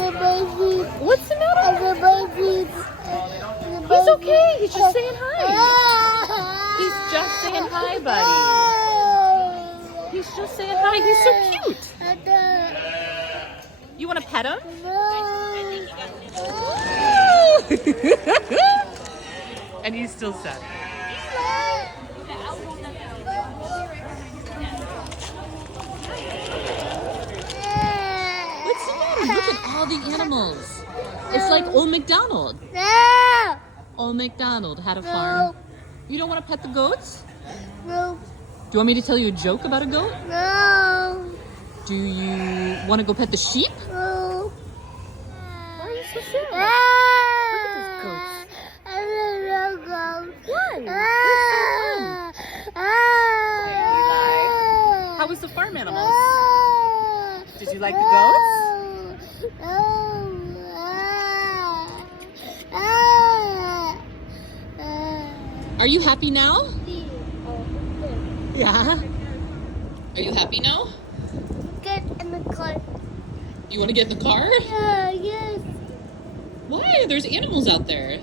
What's the matter? He's okay. He's just saying hi. He's just saying hi, buddy. He's just saying hi. He's so cute. You want to pet him? And he's still sad. What's the matter? Look at all the animals. It's like Old MacDonald. Old MacDonald had a farm. You don't want to pet the goats? No. Do you want me to tell you a joke about a goat? No. Do you want to go pet the sheep? No. Why are you so sad? I don't know goats. Why? How was the farm animals? Did you like the goats? Are you happy now? Yeah. Are you happy now? Get in the car. You want to get in the car? Yeah, yes. Why? There's animals out there.